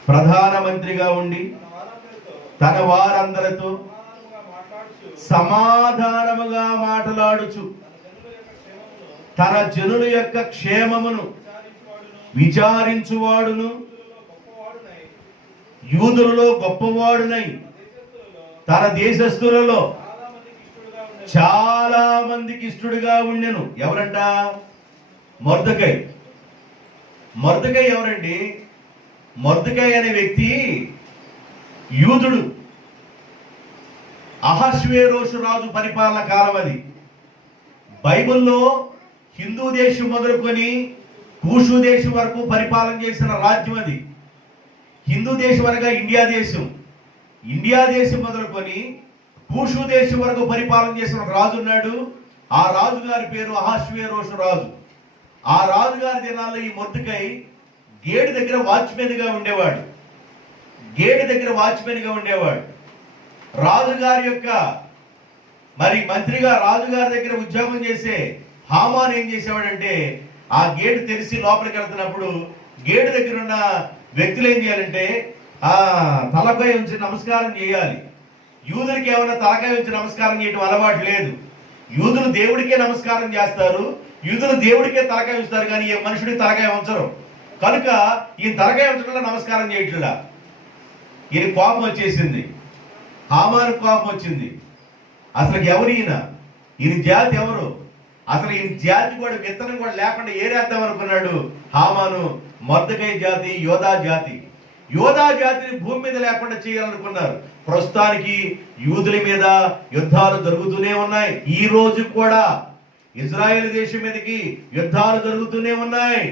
ప్రధానమంత్రిగా ఉండి తన వారందరితో సమాధానముగా మాట్లాడుచు తన జనుల యొక్క క్షేమమును విచారించువాడును, యూదులలో గొప్పవాడునై తన దేశస్థులలో చాలా మందికి ఇష్టడుగా ఉండెను. ఎవరంట? మొర్దెకై. మొర్దెకై ఎవరండి? మొర్దెకై అనే వ్యక్తి యూదుడు. అహష్వేరోషు రాజు పరిపాలన కాలం అది. బైబిల్లో హిందూ దేశం మొదలుకొని కూషు దేశం వరకు పరిపాలన చేసిన రాజ్యం అది. హిందూ దేశం అనగా ఇండియా దేశం. ఇండియా దేశం మొదలుకొని కూషు దేశం వరకు పరిపాలన చేసిన ఒక రాజు ఉన్నాడు. ఆ రాజు గారి పేరు అహష్వేరోషు రాజు. ఆ రాజుగారి దినాల్లో ఈ మొర్దెకై గేటు దగ్గర వాచ్మెన్గా ఉండేవాడు. గేటు దగ్గర వాచ్మెన్గా ఉండేవాడు. రాజుగారి యొక్క మంత్రిగా రాజుగారి దగ్గర ఉద్యోగం చేసే హామాన్ ఏం చేసేవాడంటే, ఆ గేటు తెరిచి లోపలికి వెళ్తున్నప్పుడు గేటు దగ్గర ఉన్న వ్యక్తులు ఏం చేయాలంటే తలపై ఉంచి నమస్కారం చేయాలి. యూదులకి ఏమైనా తలకాయ ఉంచి నమస్కారం చేయడం అలవాటు లేదు. యూదులు దేవుడికే నమస్కారం చేస్తారు, యూదులు దేవుడికే తలకాయ ఉంచుతారు, కానీ ఏ మనుషుడికి తలకాయ ఉంచరు. కనుక ఈ తలకాయ ఉంచకుండా నమస్కారం చేయట్లా. ఈయన కోపం వచ్చేసింది. హామాను కోపం వచ్చింది. అసలు ఎవరు ఈయన? ఈయన జాతి ఎవరు? అసలు ఈయన జాతి కూడా విత్తనం కూడా లేకుండా ఏరేద్దాం అనుకున్నాడు హామాను. మొర్దెకై జాతి యోధా జాతి. యోధా జాతిని భూమి మీద లేకుండా చేయాలనుకున్నారు. ప్రస్తుతానికి యూదుల మీద యుద్ధాలు జరుగుతూనే ఉన్నాయి. ఈ రోజు కూడా ఇజ్రాయెల్ దేశం మీదకి యుద్ధాలు జరుగుతూనే ఉన్నాయి.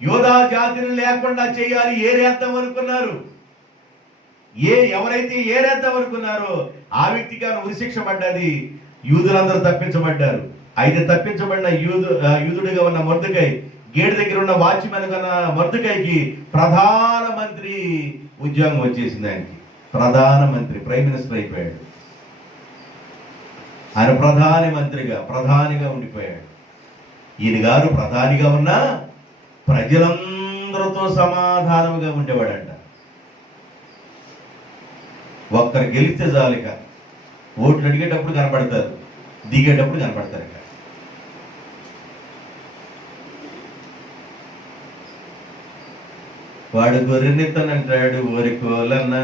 యోధా జాతిని లేకుండా చేయాలి, ఏరేద్దాం అనుకున్నారు. ఎవరైతే ఏరేద్దాం అనుకున్నారో ఆ వ్యక్తికి ఉరిశిక్ష పడ్డది. యూదులందరూ తప్పించబడ్డారు. అయితే తప్పించబడిన యూదుడిగా ఉన్న మొర్దెకై, గేటు దగ్గర ఉన్న వాచ్మెన్ కన్నా మొర్దెకైకి ప్రధానమంత్రి ఉద్యోగం వచ్చేసింది. ఆయనకి ప్రధానమంత్రి, ప్రైమ్ మినిస్టర్ అయిపోయాడు. ఆయన ప్రధానిగా ఉండిపోయాడు. ఈయన గారు ప్రధానిగా ఉన్నా ప్రజలందరితో సమాధానంగా ఉండేవాడంట. ఒక్కరు గెలిస్తే చాలిక ఓట్లు అడిగేటప్పుడు కనపడతారు, దిగేటప్పుడు కనపడతారు. ఇక వాడు గొర్రెనెత్తనంటాడు, ఓరి కోలన్న.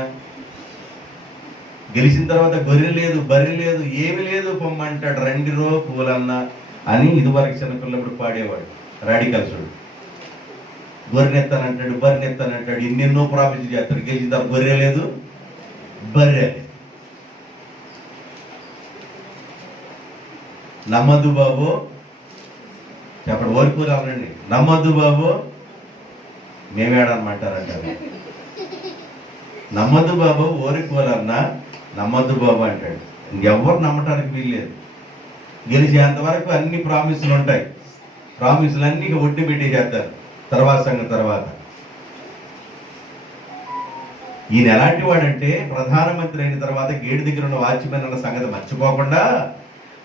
గెలిచిన తర్వాత గొర్రె లేదు, బర్రె లేదు, ఏమి లేదు, పొమ్మంటాడు, రండిరో పూలన్న అని ఇదివరకు చిన్నపిల్లప్పుడు పాడేవాడు రాడికల్సుడు. గొర్రెనెత్తనంటాడు, బర్రెనెత్తనంటాడు, ఎన్నెన్నో ప్రాఫిట్ చేస్తాడు. గెలిచిన తర్వాత గొర్రె లేదు, బర్రె. నమ్మద్దు బాబు, చెప్పండి, ఓరికూరు అవునండి. నమ్మద్దు బాబు, మేమేడనమంటారంటారు. నమ్మద్దు బాబు, ఓరికూరన్నా నమ్మద్దు బాబు అంటాడు. ఇంకెవ్వరు నమ్మటానికి వీల్లేదు. గెలిచేంత వరకు అన్ని ప్రామిసులు ఉంటాయి. ప్రామిసులు అన్ని ఒడ్డు పెట్టి చేస్తారు తర్వాత సంగతి. తర్వాత ఈయన ఎలాంటి వాడంటే, ప్రధానమంత్రి అయిన తర్వాత గేటు దగ్గర ఉన్న వాచ్మెన్ అన్న సంగతి మర్చిపోకుండా,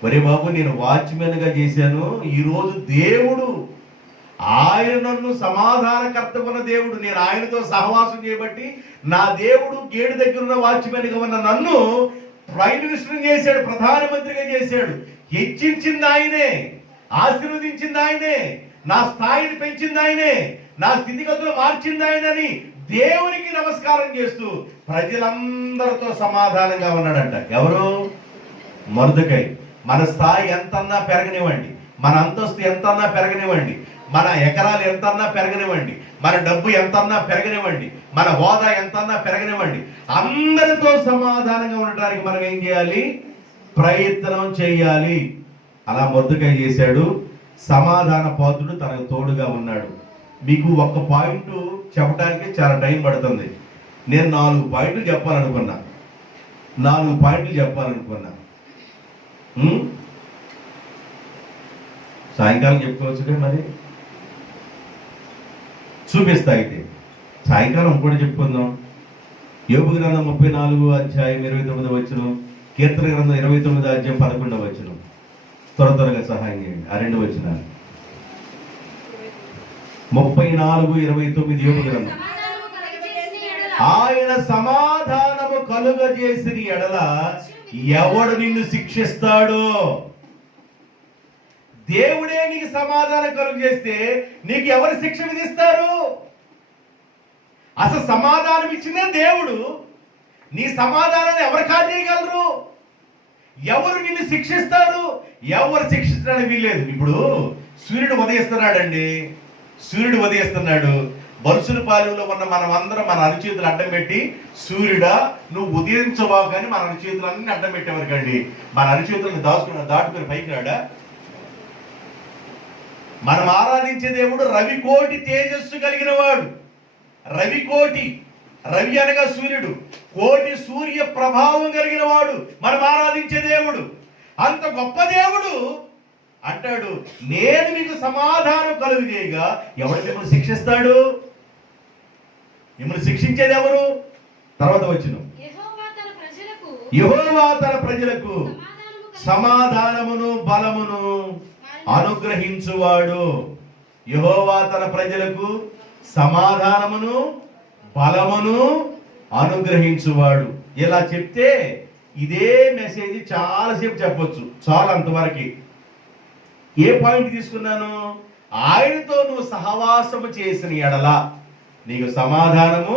ఒరే బాబు నేను వాచ్మెన్గా చేశాను, ఈరోజు దేవుడు ఆయన నన్ను సమాధానకర్తకున్న దేవుడు, నేను ఆయనతో సహవాసం చేయబట్టి నా దేవుడు గేటు దగ్గర ఉన్న వాచ్మెన్గా ఉన్న నన్ను ప్రైమ్ మినిస్టర్ చేశాడు, ప్రధానమంత్రిగా చేశాడు. హెచ్చించింది ఆయనే, ఆశీర్వదించింది ఆయనే, నా స్థాయిని పెంచింది ఆయనే, నా స్థితిగతులు మార్చింది ఆయనని దేవునికి నమస్కారం చేస్తూ ప్రజలందరితో సమాధానంగా ఉన్నాడంట. ఎవరు? మొర్దెకై. మన స్థాయి ఎంతన్నా పెరగనివ్వండి, మన అంతస్తు ఎంతన్నా పెరగనివ్వండి, మన ఎకరాలు ఎంతన్నా పెరగనివ్వండి, మన డబ్బు ఎంతన్నా పెరగనివ్వండి, మన హోదా ఎంతన్నా పెరగనివ్వండి, అందరితో సమాధానంగా ఉండటానికి మనం ఏం చేయాలి? ప్రయత్నం చేయాలి. అలా మొర్దెకై చేశాడు. సమాధాన పాత్రుడు తనకు తోడుగా ఉన్నాడు. మీకు ఒక్క పాయింట్ చెప్పడానికి చాలా టైం పడుతుంది. నేను 4 పాయింట్లు చెప్పాలనుకున్నా. సాయంకాలం చెప్పుకోవచ్చు. మరి చూపిస్తా. అయితే సాయంకాలం కూడా చెప్పుకుందాం. యోబు గ్రంథం 34 అధ్యాయం 29 వచనం, కీర్తన గ్రంథం 29 అధ్యాయం 11 వచనం. త్వరగా సహాయం చేయండి ఆ 2 వచనాలు. 34:29 యోబు గ్రంథం. ఆయన సమాధానము కలుగజేసిన ఎడల ఎవడు నిన్ను శిక్షిస్తాడు? దేవుడే నీకు సమాధానం కలుగు చేస్తే నీకు ఎవరు శిక్ష విధిస్తారు? అసలు సమాధానం ఇచ్చిన దేవుడు. నీ సమాధానాన్ని ఎవరు కాజేయగలరు? ఎవరు నిన్ను శిక్షిస్తారు? ఎవరు శిక్షించడానికి వీల్లేదు. ఇప్పుడు సూర్యుడు ఉదయిస్తున్నాడు. బరుసులపాలెంలో ఉన్న మనమందరం మన అరిచేతులు అడ్డం పెట్టి, సూర్యుడా నువ్వు ఉదయించవా కానీ మన అరిచేతులన్నీ అడ్డం పెట్టేవారికండి. మన అరిచేతులను దాటుకుని పైకి రాడా? మనం ఆరాధించే దేవుడు రవికోటి తేజస్సు కలిగిన వాడు. రవి అనగా సూర్యుడు, కోటి సూర్య ప్రభావం కలిగిన వాడు మనం ఆరాధించే దేవుడు. అంత గొప్ప దేవుడు అంటాడు, నేను మీకు సమాధానం కలుగు చేయగా ఎవరు మిమ్మల్ని శిక్షిస్తాడు? మిమ్మల్ని శిక్షించేది ఎవరు? తర్వాత వచ్చిన యెహోవా తన ప్రజలకు సమాధానమును బలమును అనుగ్రహించువాడు. యెహోవా తన ప్రజలకు సమాధానమును బలమును అనుగ్రహించువాడు. ఇలా చెప్తే ఇదే మెసేజ్ చాలాసేపు చెప్పొచ్చు. చాలా అంతవరకు. ఏ పాయింట్ తీసుకున్నాను? ఆయనతో నువ్వు సహవాసము చేసిన ఎడల నీకు సమాధానము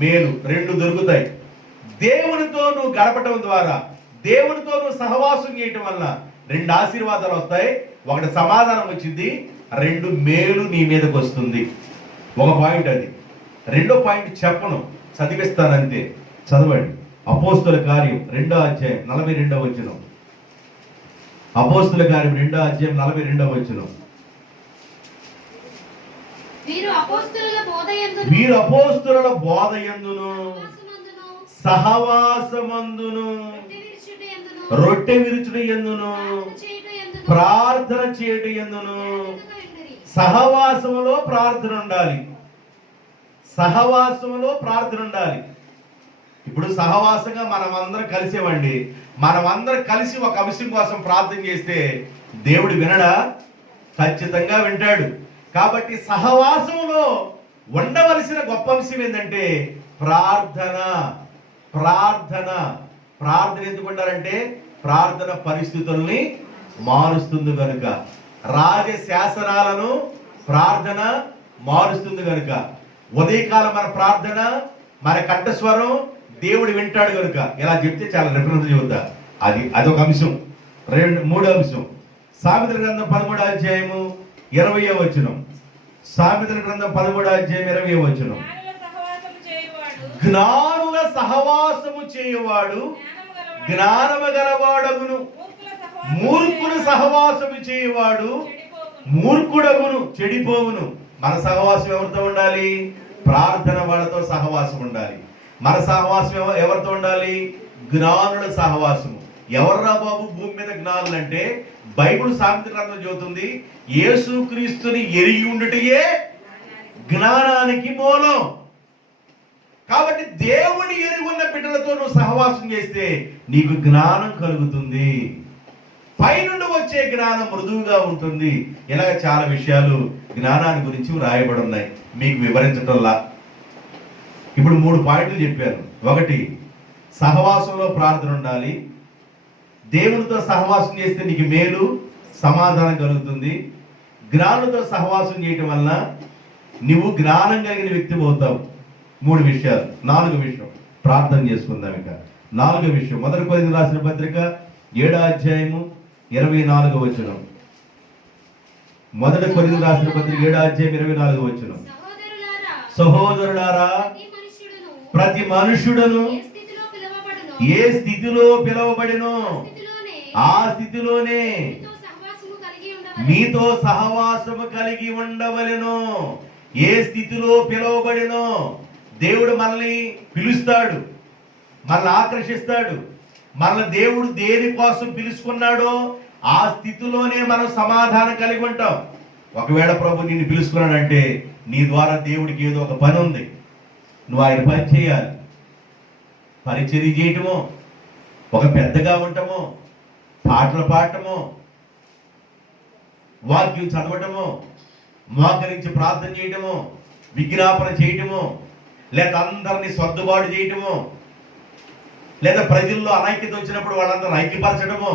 మేలు 2 దొరుకుతాయి. దేవునితో నువ్వు గడపటం ద్వారా, దేవునితో నువ్వు సహవాసం చేయటం వల్ల 2 ఆశీర్వాదాలు వస్తాయి. 1 సమాధానం వచ్చింది, 2 మేలు నీ మీదకి వస్తుంది. ఒక పాయింట్ అది. 2వ పాయింట్ చెప్పను, చదివిస్తానంతే. చదవండి. అపోస్తుల కార్యం 2వ అధ్యాయం 42వ వచనం. అపోస్తుల కార్యం 2వ అధ్యాయం 42వ వచనం. వీరు అపోస్తుల బోధయందును సహవాసమందును రొట్టె విరుచుట యందును ప్రార్థన చేయుట యందును. సహవాసములో ప్రార్థన ఉండాలి. ఇప్పుడు సహవాసంగా మనమందరం కలిసేవండి. మనమందరం కలిసి ఒక అంశం కోసం ప్రార్థన చేస్తే దేవుడు వినడా? ఖచ్చితంగా వింటాడు. కాబట్టి సహవాసంలో ఉండవలసిన గొప్ప అంశం ఏంటంటే ప్రార్థన. ఎందుకు ఉండాలంటే ప్రార్థన పరిస్థితుల్ని మారుస్తుంది కనుక, రాజశాసనాలను ప్రార్థన మారుస్తుంది కనుక, ఉదయకాలం మన ప్రార్థన, మన కంఠస్వరం దేవుడు వింటాడు కనుక. ఇలా చెప్తే చాలా రిఫరెన్స్ చెబుతా. అదొక అంశం. 3వ అంశం సామెతల గ్రంథం 13వ అధ్యాయము 20వ వచనం. సామెతల గ్రంథం 13వ అధ్యాయం 20వ వచనం. జ్ఞానుల సహవాసము చేయువాడు జ్ఞానము గలవాడగును, మూర్ఖుల సహవాసము చేయువాడు మూర్ఖుడగును, చెడిపోవును. మన సహవాసం ఎవరితో ఉండాలి? ప్రార్థన వాళ్ళతో సహవాసం ఉండాలి. మన సహవాసం ఎవరితో ఉండాలి? జ్ఞానుల సహవాసము. ఎవర్రా బాబు భూమి మీద జ్ఞానులు అంటే? బైబిల్ సామెత గ్రంథం చెబుతుంది, యేసుక్రీస్తుని ఎరిగి ఉండుటయే జ్ఞానానికి మూలం. కాబట్టి దేవుని ఎరిగి ఉన్న బిడ్డలతో నువ్వు సహవాసం చేస్తే నీకు జ్ఞానం కలుగుతుంది. పైనుండి వచ్చే జ్ఞానం మృదువుగా ఉంటుంది. ఇలాగ చాలా విషయాలు జ్ఞానాన్ని గురించి రాయబడి ఉన్నాయి, మీకు వివరించటంలా. ఇప్పుడు 3 పాయింట్లు చెప్పాను. 1, సహవాసంలో ప్రార్థన ఉండాలి. దేవునితో సహవాసం చేస్తే నీకు మేలు, సమాధానం కలుగుతుంది. జ్ఞానులతో సహవాసం చేయటం వల్ల నువ్వు జ్ఞానం కలిగిన వ్యక్తి అవుతావు. 3 విషయాలు. 4వ విషయం ప్రార్థన చేసుకుందాం. ఇక 4వ విషయం 1 కొరింథీయులకు రాసిన పత్రిక 7వ అధ్యాయము 24వ వచనం. మొదటి కొరింథీయులకు రాసిన పత్రిక 7వ అధ్యాయం 24వ వచనం. సహోదరులారా, ప్రతి మనుష్యుడును ఏ స్థితిలో పిలువబడినో ఆ స్థితిలోనే మీతో సహవాసము కలిగి ఉండవలెను. ఏ స్థితిలో పిలువబడినో దేవుడు మనల్ని పిలుస్తాడు, మనల్ని ఆకర్షిస్తాడు. మనల్ని దేవుడు దేని కోసం పిలుచుకున్నాడో ఆ స్థితిలోనే మనం సమాధానం కలిగి ఉంటాం. ఒకవేళ ప్రభు నిన్ను పిలుచుకున్నాడంటే నీ ద్వారా దేవుడికి ఏదో ఒక పని ఉంది, నువ్వు ఆయన పని చేయాలి. పరిచర్య చేయటమో, ఒక పెద్దగా ఉండటమో, పాటలు పాడటమో, వాక్యం చదవటమో, మోకరించి ప్రార్థన చేయటమో, విజ్ఞాపన చేయటమో, లేదా అందరినీ సర్దుబాటు చేయటమో, లేదా ప్రజల్లో అనైక్యత వచ్చినప్పుడు వాళ్ళందరూ ఐక్యపరచడమో,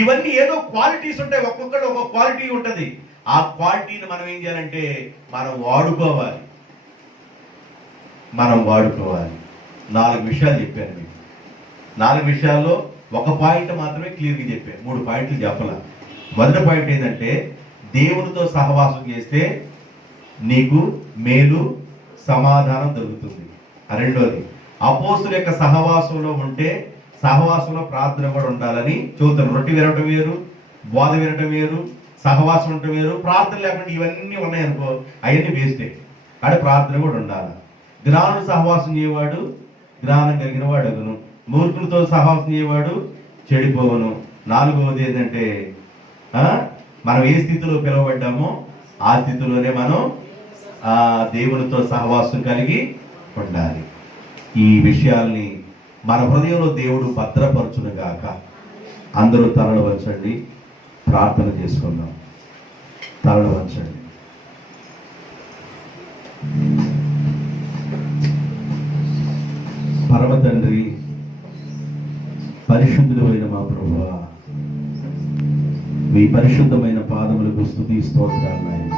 ఇవన్నీ ఏదో క్వాలిటీస్ ఉంటాయి. ఒక్కొక్కటి ఒక్కొక్క క్వాలిటీ ఉంటుంది. ఆ క్వాలిటీని మనం ఏం చేయాలంటే మనం వాడుకోవాలి. 4 విషయాలు చెప్పాను మీకు. 4 విషయాల్లో ఒక పాయింట్ మాత్రమే క్లియర్గా చెప్పాను, 3 పాయింట్లు చెప్పాల. మొదటి పాయింట్ ఏంటంటే దేవునితో సహవాసం చేస్తే నీకు మేలు సమాధానం దొరుకుతుంది. రెండోది, అపోస్తుల యొక్క సహవాసంలో ఉంటే సహవాసంలో ప్రార్థన కూడా ఉండాలని చెబుతారు. రొట్టె వినటం వేరు, బోధ వినటం వేరు, సహవాసం ఉండటం వేరు. ప్రార్థన లేకుండా ఇవన్నీ ఉన్నాయనుకో అవన్నీ వేస్టే. అక్కడ ప్రార్థన కూడా ఉండాలి. జ్ఞానుడు సహవాసం చేయవాడు జ్ఞానం కలిగిన వాడు అగును, మూర్ఖులతో సహవాసం చేయవాడు చెడిపోవను. 4వది ఏంటంటే మనం ఏ స్థితిలో పిలువబడ్డామో ఆ స్థితిలోనే మనం దేవునితో సహవాసం కలిగి ఉండాలి. ఈ విషయాల్ని మన హృదయంలో దేవుడు భద్రపరచునుగాక. అందరూ తలలు వంచండి, ప్రార్థన చేసుకుందాం. తలలు వంచండి. పరమ తండ్రి, పరిశుద్ధుడైన మా ప్రభువా, మీ పరిశుద్ధమైన పాదములకు స్తుతి స్తోత్రాలు నాయన.